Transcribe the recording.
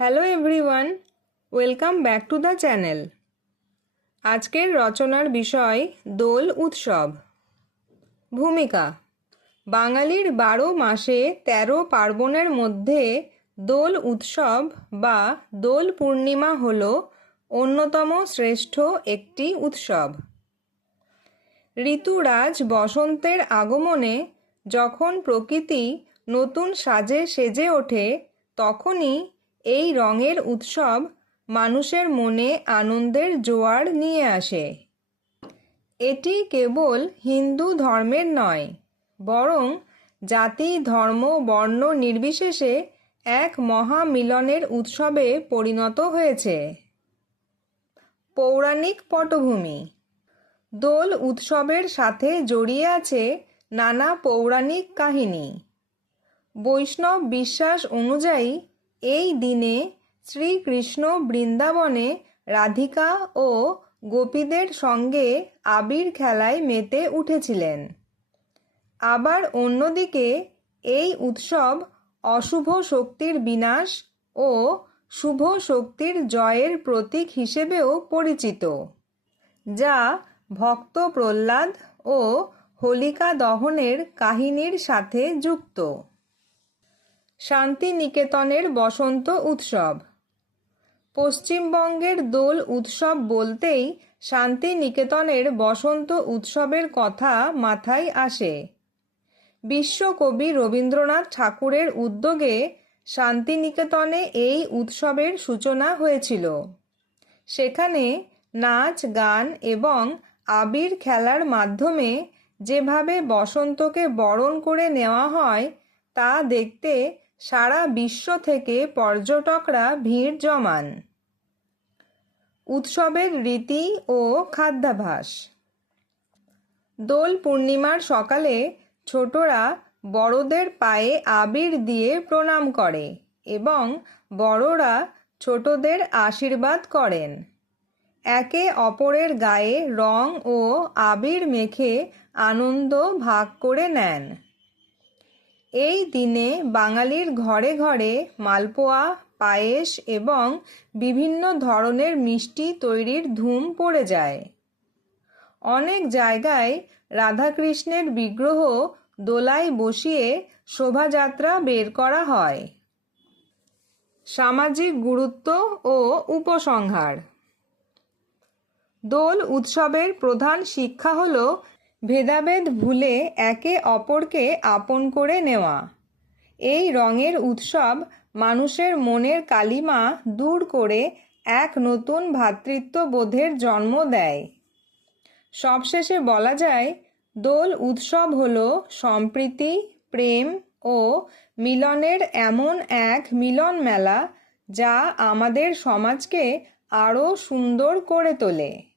Hello everyone welcome back to the channel আজকের রচনার বিষয় দোল উৎসব। ভূমিকা। বাঙালির বারো মাসে তেরো পার্বণের মধ্যে দোল উৎসব বা দোল পূর্ণিমা হল অন্যতম শ্রেষ্ঠ একটি উৎসব। ঋতুরাজ বসন্তের আগমনে যখন প্রকৃতি নতুন সাজে সেজে ওঠে, তখনই এই রঙের উৎসব মানুষের মনে আনন্দের জোয়ার নিয়ে আসে। এটি কেবল হিন্দু ধর্মের নয়, বরং জাতি, ধর্ম, বর্ণ নির্বিশেষে এক মহামিলনের উৎসবে পরিণত হয়েছে। পৌরাণিক পটভূমি দোল উৎসবের সাথে জড়িয়ে আছে নানা পৌরাণিক কাহিনী। বৈষ্ণব বিশ্বাস অনুযায়ী এই দিনে শ্রীকৃষ্ণ বৃন্দাবনে রাধিকা ও গোপীদের সঙ্গে আবির খেলায় মেতে উঠেছিলেন। আবার অন্যদিকে এই উৎসব অশুভ শক্তির বিনাশ ও শুভ শক্তির জয়ের প্রতীক হিসেবেও পরিচিত, যা ভক্ত প্রহ্লাদ ও হোলিকা দহনের কাহিনীর সাথে যুক্ত। শান্তিনিকেতনের বসন্ত উৎসব। পশ্চিমবঙ্গের দোল উৎসব বলতেই শান্তিনিকেতনের বসন্ত উৎসবের কথা মাথায় আসে। বিশ্বকবি রবীন্দ্রনাথ ঠাকুরের উদ্যোগে শান্তিনিকেতনে এই উৎসবের সূচনা হয়েছিল। সেখানে নাচ, গান এবং আবির খেলার মাধ্যমে যেভাবে বসন্তকে বরণ করে নেওয়া হয়, তা দেখতে সারা বিশ্ব থেকে পর্যটকরা ভিড় জমান। উৎসবের রীতি ও খাদ্যাভাস। দোল পূর্ণিমার সকালে ছোটরা বড়দের পায়ে আবির দিয়ে প্রণাম করে এবং বড়রা ছোটদের আশীর্বাদ করেন। একে অপরের গায়ে রং ও আবির মেখে আনন্দ ভাগ করে নেন। এই দিনে বাঙালির ঘরে ঘরে মালপোয়া, পায়েস এবং বিভিন্ন ধরনের মিষ্টি তৈরির ধুম পড়ে যায়। অনেক জায়গায় রাধাকৃষ্ণের বিগ্রহ দোলায় বসিয়ে শোভাযাত্রা বের করা হয়। সামাজিক গুরুত্ব ও উপসংহার। দোল উৎসবের প্রধান শিক্ষা হল ভেদাভেদ ভুলে একে অপরকে আপন করে নেওয়া। এই রঙের উৎসব মানুষের মনের কালিমা দূর করে এক নতুন ভ্রাতৃত্ববোধের জন্ম দেয়। সবশেষে বলা যায়, দোল উৎসব হল সম্প্রীতি, প্রেম ও মিলনের এমন এক মিলন মেলা যা আমাদের সমাজকে আরও সুন্দর করে তোলে।